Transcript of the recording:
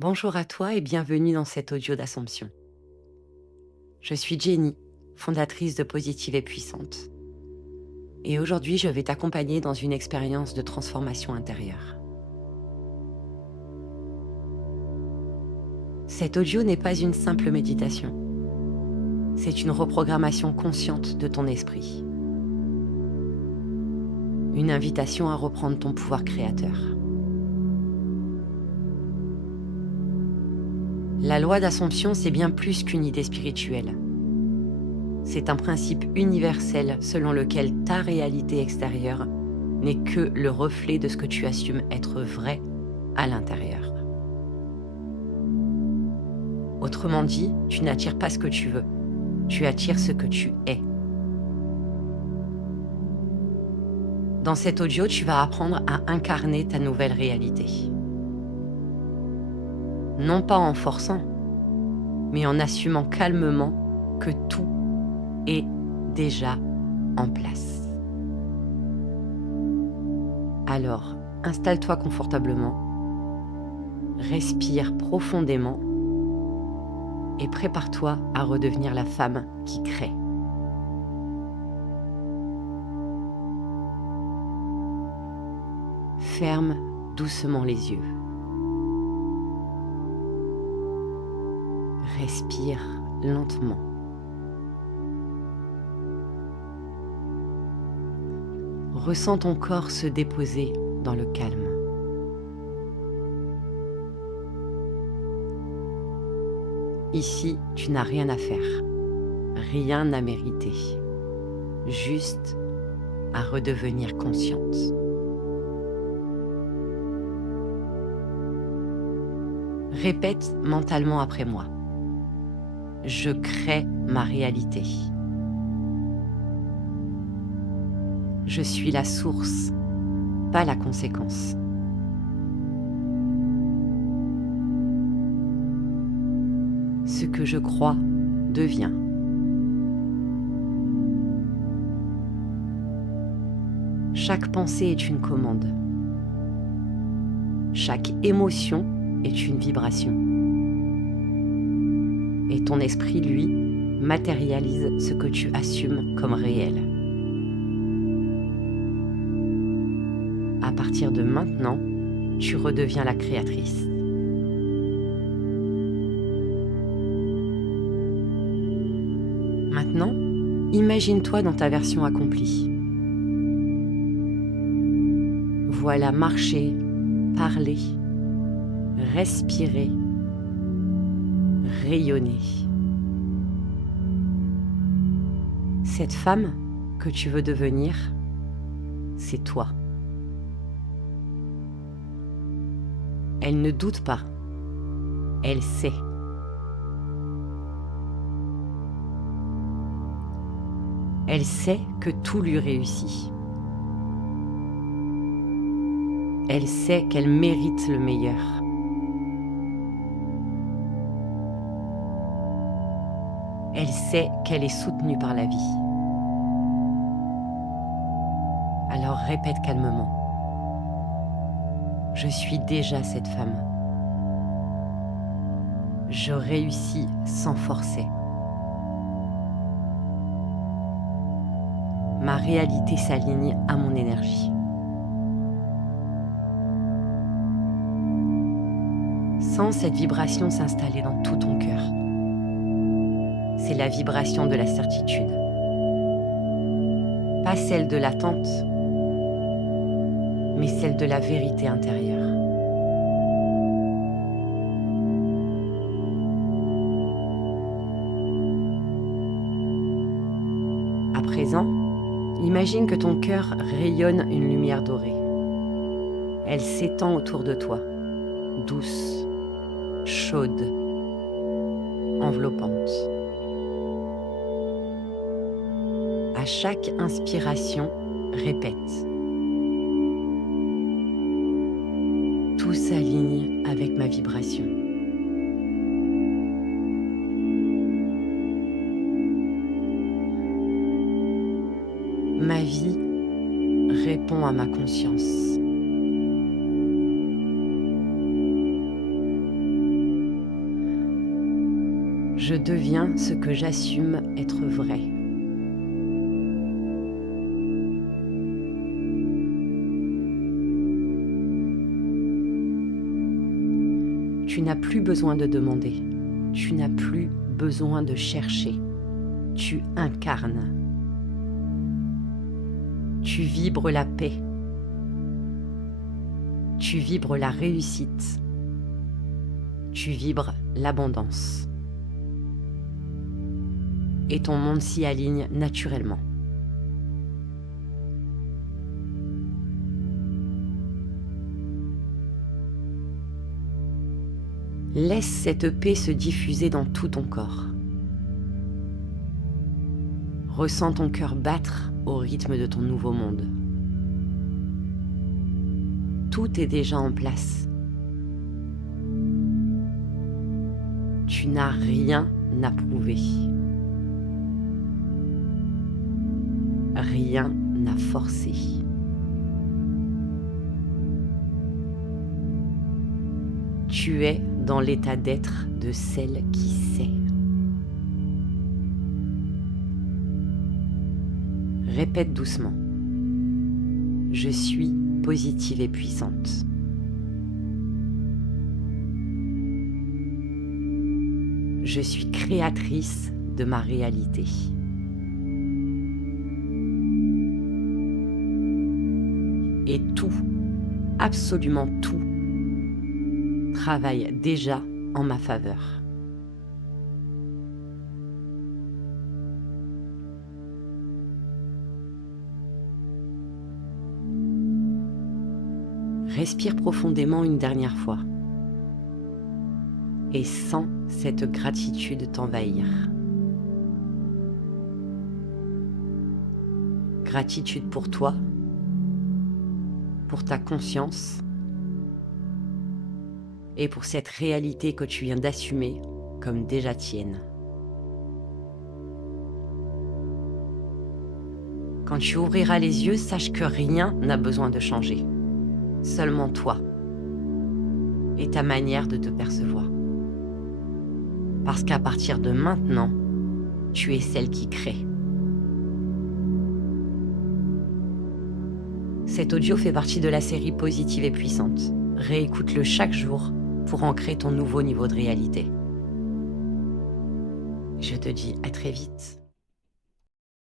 Bonjour à toi et bienvenue dans cet audio d'Assomption. Je suis Jenny, fondatrice de Positive et Puissante. Et aujourd'hui, je vais t'accompagner dans une expérience de transformation intérieure. Cet audio n'est pas une simple méditation. C'est une reprogrammation consciente de ton esprit. Une invitation à reprendre ton pouvoir créateur. La loi d'Assomption, c'est bien plus qu'une idée spirituelle. C'est un principe universel selon lequel ta réalité extérieure n'est que le reflet de ce que tu assumes être vrai à l'intérieur. Autrement dit, tu n'attires pas ce que tu veux, tu attires ce que tu es. Dans cet audio, tu vas apprendre à incarner ta nouvelle réalité. Non pas en forçant, mais en assumant calmement que tout est déjà en place. Alors, installe-toi confortablement, respire profondément et prépare-toi à redevenir la femme qui crée. Ferme doucement les yeux. Respire lentement. Ressens ton corps se déposer dans le calme. Ici, tu n'as rien à faire, rien à mériter, juste à redevenir consciente. Répète mentalement après moi. Je crée ma réalité. Je suis la source, pas la conséquence. Ce que je crois devient. Chaque pensée est une commande. Chaque émotion est une vibration. Et ton esprit, lui, matérialise ce que tu assumes comme réel. À partir de maintenant, tu redeviens la créatrice. Maintenant, imagine-toi dans ta version accomplie. Voilà marcher, parler, respirer, rayonner. Cette femme que tu veux devenir, c'est toi. Elle ne doute pas, elle sait. Elle sait que tout lui réussit. Elle sait qu'elle mérite le meilleur. Elle sait qu'elle est soutenue par la vie. Alors répète calmement. Je suis déjà cette femme. Je réussis sans forcer. Ma réalité s'aligne à mon énergie. Sens cette vibration s'installer dans tout ton cœur. C'est la vibration de la certitude. Pas celle de l'attente, mais celle de la vérité intérieure. À présent, imagine que ton cœur rayonne une lumière dorée. Elle s'étend autour de toi, douce, chaude, enveloppante. À chaque inspiration, répète. Tout s'aligne avec ma vibration. Ma vie répond à ma conscience. Je deviens ce que j'assume être vrai. Tu n'as plus besoin de demander. Tu n'as plus besoin de chercher. Tu incarnes. Tu vibres la paix. Tu vibres la réussite. Tu vibres l'abondance. Et ton monde s'y aligne naturellement. Laisse cette paix se diffuser dans tout ton corps. Ressens ton cœur battre au rythme de ton nouveau monde. Tout est déjà en place. Tu n'as rien à prouver. Rien à forcer. Tu es dans l'état d'être de celle qui sait. Répète doucement. Je suis positive et puissante. Je suis créatrice de ma réalité. Et tout, absolument tout, travaille déjà en ma faveur. Respire profondément une dernière fois et sens cette gratitude t'envahir. Gratitude pour toi, pour ta conscience et pour cette réalité que tu viens d'assumer comme déjà tienne. Quand tu ouvriras les yeux, sache que rien n'a besoin de changer. Seulement toi et ta manière de te percevoir. Parce qu'à partir de maintenant, tu es celle qui crée. Cet audio fait partie de la série Positive et Puissante. Réécoute-le chaque jour pour ancrer ton nouveau niveau de réalité. Je te dis à très vite.